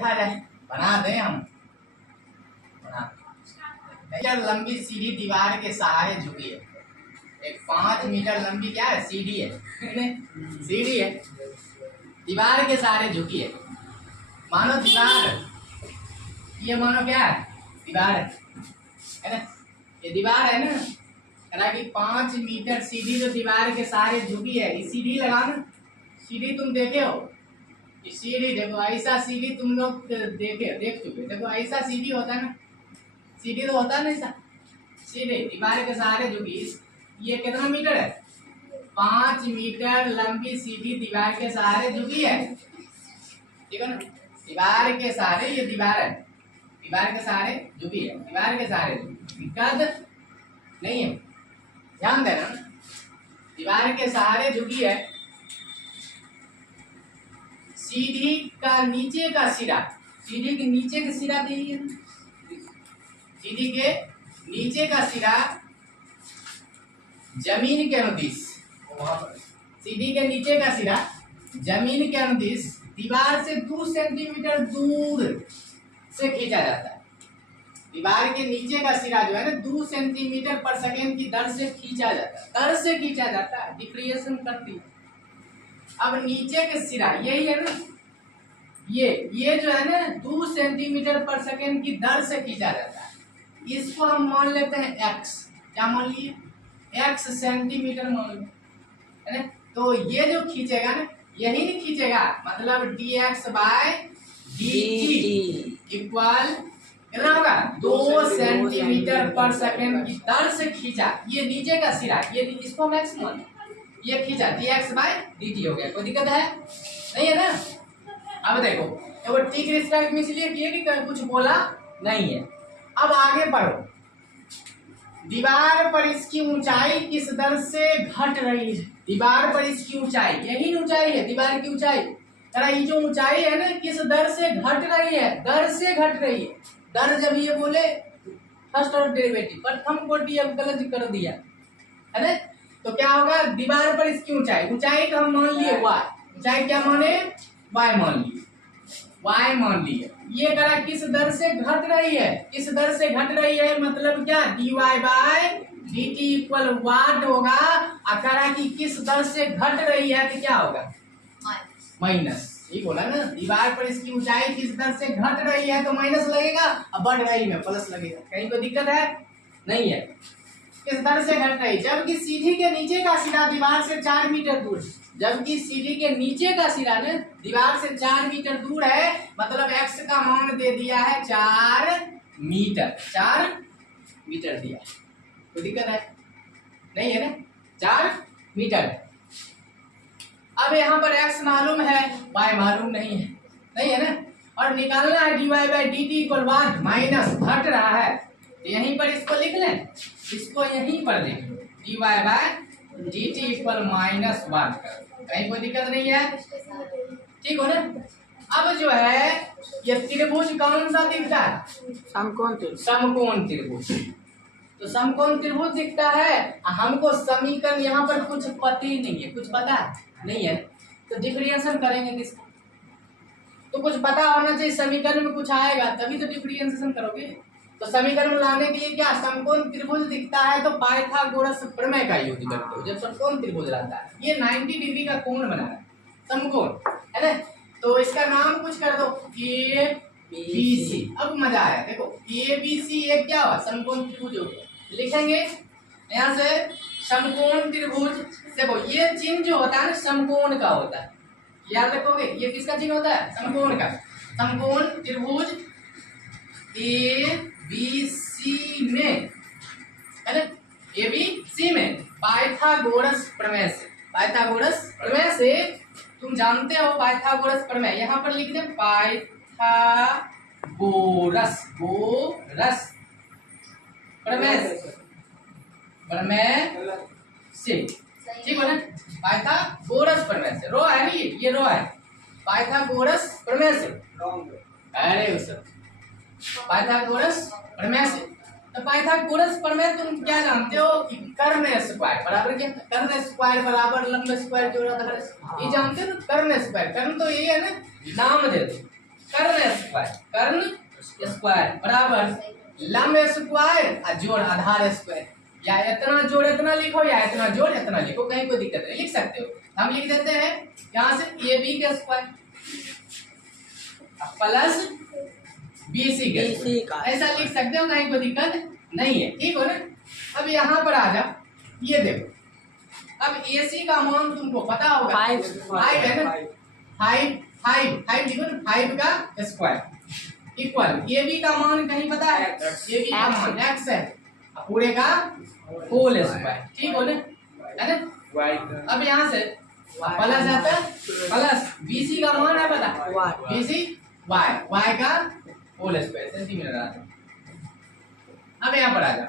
क्या है, बना दें हम, बना मीटर लंबी सीढ़ी दीवार के सहारे झुकी है। एक 5 मीटर लंबी क्या है, सीढ़ी है, सीढ़ी है, दीवार के सहारे झुकी है। मानो दीवार, ये मानो क्या है, दीवार है ना, ये दीवार है ना, हालांकि 5 मीटर सीढ़ी जो दीवार के सहारे झुकी है, ये सीढ़ी लगा ना, सीढ़ी तुम देखे हो, ये सीढ़ी देखो, ऐसा सीढ़ी तुम लोग देख चुके, देखो ऐसा सीढ़ी होता है ना, सीढ़ी तो होता है ना ऐसा, सीढ़ी दीवार के सहारे झुकी। ये कितना मीटर है, 5 मीटर लंबी सीढ़ी दीवार के सहारे झुकी है, ठीक है ना, दीवार के सहारे, ये दीवार है, दीवार के सहारे झुकी है, दीवार के सहारे कद नहीं है, ध्यान देना, दीवार के सहारे झुकी है। सीढ़ी का नीचे का सिरा, सीढ़ी के नीचे का सिरा देखिए, सीढ़ी के नीचे का सिरा जमीन के अनुदिश, सीढ़ी के नीचे का सिरा जमीन के अनुदिश दीवार से 2 सेंटीमीटर दूर से खींचा जाता है। दीवार के नीचे का सिरा जो है ना 2 सेंटीमीटर पर सेकेंड की दर से खींचा जाता है, दर से खींचा जाता है, डिक्रिएशन करती है। अब नीचे के सिरा यही है ना, ये जो है ना 2 सेंटीमीटर पर सेकेंड की दर से खींचा जाता है। इसको हम मान लेते हैं x, क्या मान लिए, x सेंटीमीटर मान लो, है ना। तो ये जो खींचेगा ना, यही नहीं खींचेगा, मतलब dx बाय dt इक्वल कितना होगा, 2 सेंटीमीटर पर सेकेंड की दर से खींचा, ये नीचे का सिरा, ये इसको हम x मान, ये खींचा dx बाय dt हो गया, कोई दिक्कत है नहीं है ना। अब देखो तो वो ठीक रिस्पेक्ट में इसलिए किए कि कुछ बोला नहीं है। अब आगे बढ़ो, दीवार पर इसकी ऊंचाई किस दर से घट रही है, दीवार पर इसकी ऊंचाई, यही ऊंचाई है दीवार की ऊंचाई, ये जो ऊंचाई है ना किस दर से घट रही है, दर से घट रही है। दर जब ये बोले फर्स्ट ऑर्डर डेरिवेटिव, प्रथम कोटि अब गलत कर दिया है ना, तो क्या होगा, दीवार पर इसकी ऊंचाई, ऊंचाई का हम मान लिए y, ऊंचाई क्या माने, y मान लिए, y मान लिए। ये करा किस दर से घट रही है, किस दर से घट रही है, मतलब क्या, dy बाय dt इक्वल वाट होगा। करा कि किस दर से घट रही है तो क्या होगा, माइनस, ये बोला ना, दीवार पर इसकी ऊंचाई किस दर से घट रही है तो माइनस लगेगा, अब बढ़ रही में प्लस लगेगा, कहीं कोई दिक्कत है नहीं है। किस दर से घट रही, जबकि सीढ़ी के नीचे का सिरा दीवार से 4 मीटर दूर, जबकि सीढ़ी के नीचे का सिरा ने दीवार से 4 मीटर दूर है, मतलब x का मान दे दिया है 4 मीटर, 4 मीटर दिया, कोई दिक्कत है नहीं है ना, 4 मीटर। अब यहाँ पर x मालूम है, y मालूम नहीं है, नहीं है ना, और निकालना है dy by D T equal what, minus घट रहा है, तो यहीं पर इसको लिख लें, इसको यहीं पर लिख लो, dy by D T equal minus वाट कर, कहीं कोई दिक्कत नहीं है, ठीक हो ना। अब जो है ये त्रिभुज कौन सा दिखता है, समकोण त्रिभुज, तो समकोण त्रिभुज दिखता है, हमको समीकरण यहाँ पर कुछ पता ही नहीं है, कुछ पता नहीं है, तो डिफरेंशिएशन करेंगे किसको, तो कुछ पता होना चाहिए, समीकरण में कुछ आएगा तभी तो डिफरेंशिएशन करोगे। तो समीकरण लाने के लिए क्या, समकोण त्रिभुज दिखता है तो पाइथागोरस प्रमेय का यूज करते हो, जब समकोण त्रिभुज रहता है, ये 90 डिग्री का कोण बना है समकोण, है ना, तो इसका नाम कुछ कर दो ए बी सी। अब मजा आया, देखो ए बी सी एक क्या हुआ, समकोण त्रिभुज हो गया, लिखेंगे यहाँ से समकोण त्रिभुज। देखो ये चिन्ह जो होता है ना समकोण का होता है, याद रखोगे, ये किसका चिन्ह होता है, समकोण का। समकोण त्रिभुज ए बी सी में, है ना, ए बी सी में पाइथागोरस प्रमेय से, पाइथागोरस प्रमेय से तुम जानते हो पाइथागोरस प्रमेय, यहाँ पर लिख दे पाइथागोरस प्रमेय से, ठीक है ना, पाइथागोरस प्रमेय से, रो है नहीं, ये रो है, पाइथागोरस प्रमेय से, अरे उस पाइथागोरस प्रमेय से। तो पाइथागोरस प्रमेय तुम क्या जानते हो कि कर्ण स्क्वायर बराबर क्या, कर्ण स्क्वायर बराबर लंब स्क्वायर जोड़ा था, ये जानते हो ना, कर्ण स्क्वायर, कर्ण तो यही है ना, नाम दे दो, कर्ण स्क्वायर, कर्ण स्क्वायर बराबर लंब स्क्वायर और जोड़ आधार स्क्वायर। या इतना जोड़ इतना लिखो या इतना जोड़ इतना लिखो, कहीं कोई दिक्कत नहीं, लिख सकते हो। हम लिख देते हैं यहाँ से AB का स्क्वायर प्लस BC का स्क्वायर, ऐसा लिख सकते हो, कहीं कोई दिक्कत नहीं है, ठीक हो ना। अब यहाँ पर आ जाओ, ये देखो अब AC का मान तुमको पता होगा 5 है ना, 5 लिखो ना, 5 का स्क्वायर इक्वल AB का मान कहीं पता है, AB का मान x है पूरे का होल स्क्वायर, ठीक हो ना, है ना। अब यहाँ से प्लस आता है, प्लस BC का मान है पता, BC y का होल स्क्वायर सेंटीमीटर आता है। अब यहाँ पर आ जाओ,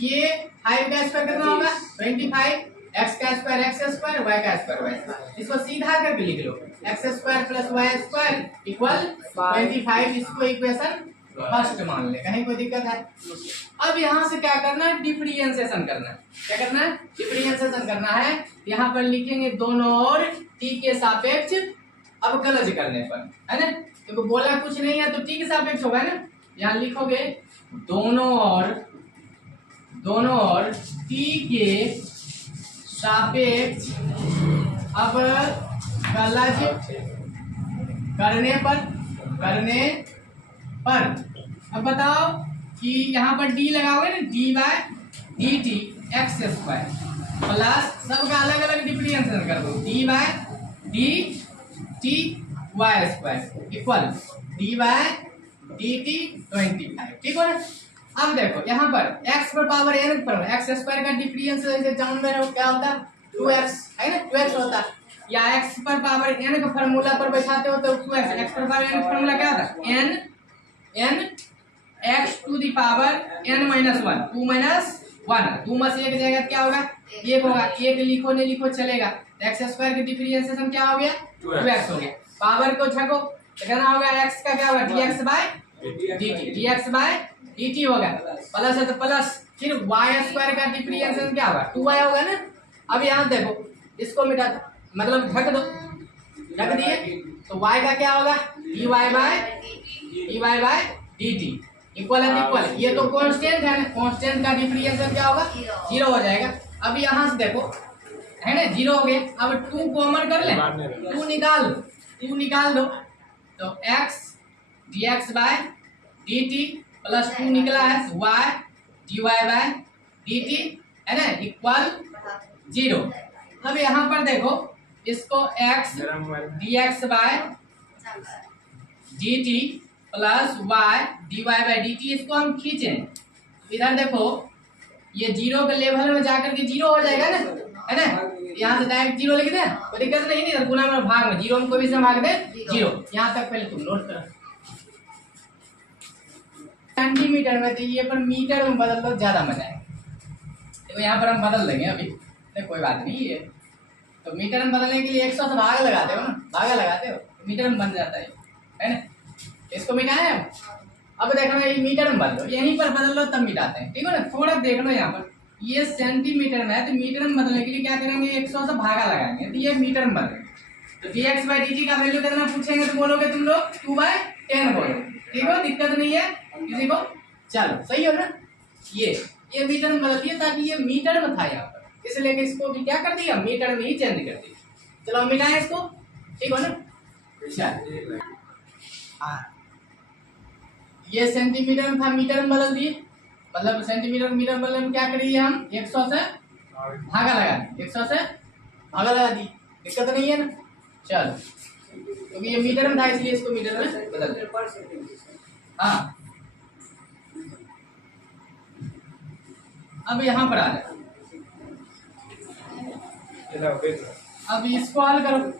ये 5 का स्क्वायर कितना होगा 25, x का स्क्वायर x स्क्वायर, y का स्क्वायर y स्क्वायर, इसको सीधा करके लिख लो x square plus y square equal 25, इसको इक्वेशन फर्स्ट मान ले, कहीं कोई दिक्कत है। अब यहाँ से क्या करना है, डिफरेंशिएशन करना है। क्या करना है, डिफरेंशिएशन करना है। यहाँ पर लिखेंगे दोनों और t के सापेक्ष अवकलज करने पर, है ना, क्योंकि तो बोला कुछ नहीं है तो t के सापेक्ष होगा ना। यहाँ लिखोगे दोनों और t के सापेक्ष अवकलज करने पर अब बताओ कि यहाँ पर d लगाओगे ना, dy/dt x स्क्वायर प्लस सबका अलग अलग डिफरेंशिएशन कर दो, dy/dt y square equal dy/dt 25, ठीक हो ना। अब देखो यहाँ पर x पर पावर n पर x स्क्वायर का डिफरेंशिएशन जान रहे हो क्या होता है, 2x है ना, 2x होता है, या x पर पावर n का फार्मूला पर बैठाते हो तो 2x, x पर पावर n का फार्मूला क्या होता है, n x to the power n minus 1, 2 minus 1, 2 में से एक जाएगा क्या होगा, एक होगा, एक लिखो नहीं लिखो चलेगा, x स्क्वायर का डिफरेंशिएशन क्या हो गया 2x हो गया, पावर को छको तो कहना होगा x का क्या होगा dx/dt होगा, प्लस है तो प्लस, फिर y स्क्वायर का डिफरेंशिएशन क्या होगा 2y होगा ना। अब यहाँ देखो इसको मिटा दो, मतलब ढक दो, ढक दिए तो y का क्या होगा dy/dt इक्वल है इक्वल, ये तो कांस्टेंट है ना, कांस्टेंट का डिफरेंशिएशन क्या होगा 0 हो जाएगा। अब यहाँ से देखो है ना 0 हो गया, अब 2 कॉमन कर ले, 2 निकाल दो तो x dx/dt प्लस 2 निकला है y dy/dt है ना इक्वल 0। अब यहाँ पर देखो इसको x dx/dt plus y dy/dt इसको हम खींचें, इधर देखो ये 0 के लेवल में जाकर के 0 हो जाएगा ना, है ना, यहाँ से डायरेक्ट 0 लिख दे, कोई दिक्कत नहीं, इधर गुना में भाग में 0 में कोई भी से भाग दे 0, यहाँ तक पहले तुम नोट करो। सेंटीमीटर में तो ये पर मीटर में बदल दो, ज्यादा मजा है, तो यहाँ पर हम बदल देंगे अभी, तो कोई बात नहीं है। तो मीटर में बदलने के लिए 100 से भागा लगाते हो ना, भागा लगाते हो तो मीटर में बन जाता है ना। इसको मिटाए अब देखना ये मीटर में बदलो, यहीं पर बदल लो तब मिटाते हैं, ठीक है ना। थोड़ा देख लो यहाँ पर ये सेंटीमीटर में है तो मीटर में बदलने के लिए क्या करेंगे 100 से भागा लगाएंगे तो ये मीटर में बदलेंगे। तो dx/dt का वैल्यू कितना पूछेंगे तो बोलोगे तुम लोग 2/10 बोलो, ठीक हो, दिक्कत नहीं है किसी को, चलो सही हो ना। ये मीटर में बदल दिया ताकि ये मीटर में था यहाँ पर, इसलिए इसको भी क्या कर दिया मीटर में ही चेंज कर दिया। चलो मिटाएं इसको, ठीक हो ना। चल ये सेंटीमीटर में था मीटर में बदल दिए, मतलब सेंटीमीटर मीटर बदलने में क्या करिए हम 100 से भागा लगा दी, 100 से भागा लगा दी, दिक्कत नहीं है ना। चलो क्योंकि ये मीटर में था इसलिए इसको मीटर में बदल दे। हाँ अब यहाँ पर आ जाए, अब इसको हल करो।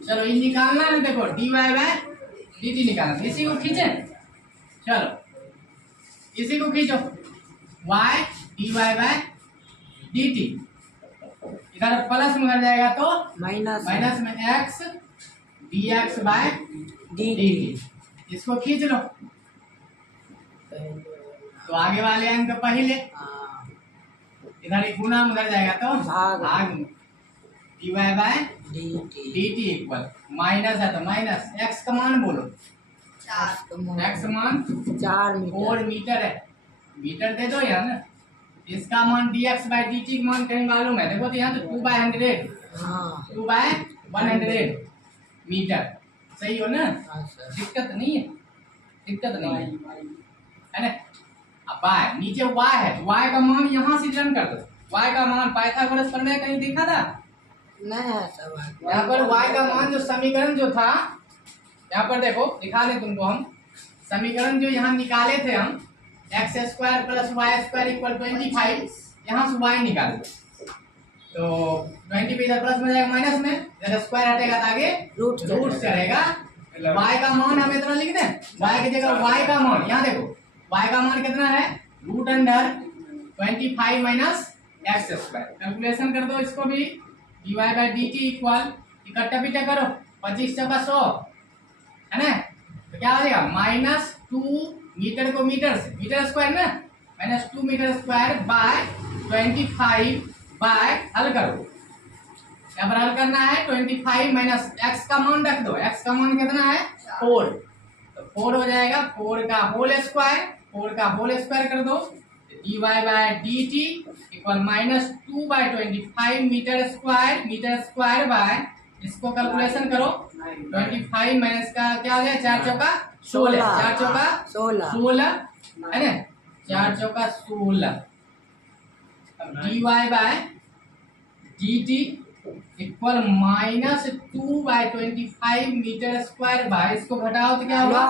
चलो ये निकालना है, देखो dy/dt निकालना, इसी को खींचे, चलो इसी को खींचो y dy/dt, इधर प्लस में आ जाएगा तो माइनस में x dx/dt, इसको खींच लो तो आगे वाले अंक पहले, इधर गुना में उधर जाएगा तो भाग में d Y by d d T equal minus है तो माइनस एक्स का मान बोलो, एक्स मान 4 मीटर 4 मीटर है, मीटर दे दो यार ना। इसका मान D x by D T मान कहीं मालूम है, देखो तो यहाँ तो 2/100, हाँ 2/100 मीटर, सही हो ना, हाँ सर दिक्कत नहीं है, दिक्कत नहीं है ना। अब बाय नीचे y है, y का मान यहाँ से जन कर दो, y का मान पाइथागोरस प्रमेय कहीं देखा था, नहीं है सब यहाँ पर y का मान जो समीकरण जो था, यहाँ पर देखो दिखा दे तुमको हम, समीकरण जो यहाँ निकाले थे हम, x square plus y square equal 25, यहाँ से y निकाले तो 20 पे इधर प्लस में जाएगा माइनस में, इधर स्क्वायर हटेगा तो आगे रूट रूट चलेगा। y का मान हम इतना लिख दें, y की जगह y का मान यहाँ देखो, y का मान कितना है, root under 25 minus x square, calculation कर दो इसको भी, d y by D T equal, इकट्ठा पीटा करो 25 चौका 100 है ना, तो क्या हो जाएगा -2 मीटर को मीटर से, मीटर स्क्वायर ना, -2 मीटर स्क्वायर बाय 25 बाय, हल करो, यहाँ पर हल करना है 25 माइनस एक्स का मान रख दो, एक्स का मान कितना है 4, तो 4 हो जाएगा, 4 का होल स्क्वायर कर दो, d Y by D T equal -2/25 metre square by, इसको कैलकुलेशन करो 25 माइनस का क्या हो गया, 4 चौका 16, 4 चौका 16 है ना, 4 चौका 16, अब d Y by D T equal -2/25 metre square by, इसको घटाओ तो क्या होगा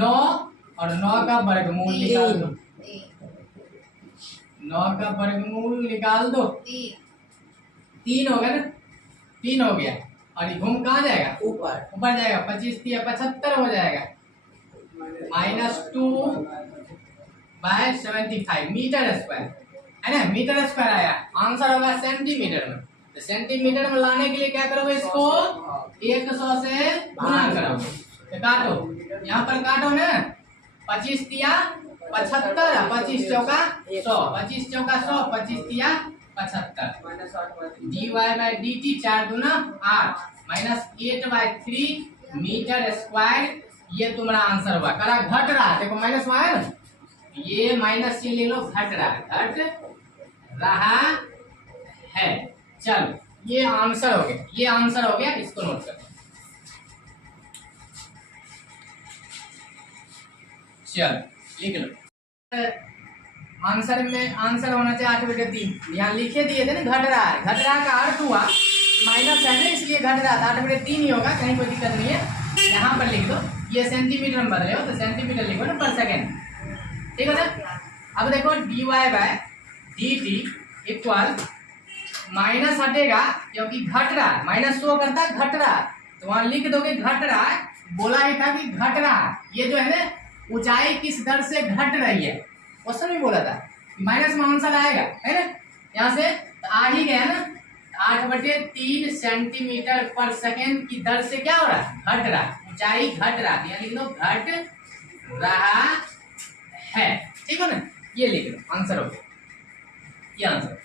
9 और 9 का वर्गमूल निकाल दो, 9 का वर्गमूल निकाल दो, 3 हो गया ना, 3 हो गया, और ये घूम कहाँ जाएगा ऊपर जाएगा, 25 3 75 हो जाएगा, -2/75 मीटर स्क्वायर है ना, मीटर स्क्वायर आया, आंसर होगा सेंटीमीटर में, तो सेंटीमीटर में लाने के लिए क्या करोगे, इसको 100 से गुना करोगे, तो काटो, यहाँ पर काटो ना, 25 तिया 75, 25 चौका 100, 25 चौका 100, 25 तिया 75, d y by D t 4 दूना 8 -8/3 मीटर स्क्वायर, ये तुम्हारा आंसर हुआ। करा घट रहा है, देखो माइनस में आया ना, ये माइनस ये ले लो, घट रहा है, चलो ये आंसर हो गया, ये आंसर हो गया, इसको नोट कर, चलो लिख लो, आंसर में आंसर होना चाहिए 8/3, यहाँ लिखे दिए थे ना, घट रहा है, घट रहा का अर्थ हुआ माइनस है ना, इसलिए घट रहा था, 8/3 ही होगा, कहीं कोई दिक्कत नहीं है, यहाँ पर लिख दो, ये सेंटीमीटर में बदले हो तो सेंटीमीटर लिखो ना पर सेकेंड, ठीक है सर। अब देखो D Y by D T equal, minus हटेगा क्योंकि घट रहा है, माइनस शो करता है घट रहा है, तो वहां लिख दोगे घट रहा है, बोला ही था कि घट रहा है, ये जो है ना ऊंचाई किस दर से घट रही है, क्वेश्चन भी बोला था, माइनस में आंसर आएगा है ना, यहाँ से तो आ ही गया ना, 8/3 सेंटीमीटर पर सेकेंड की दर से क्या हो रहा है, घट रहा है, ऊंचाई घट रहा है, यहाँ लिख दो घट रहा है, ठीक है ना, ये लिख लो, आंसर हो गया, ये आंसर।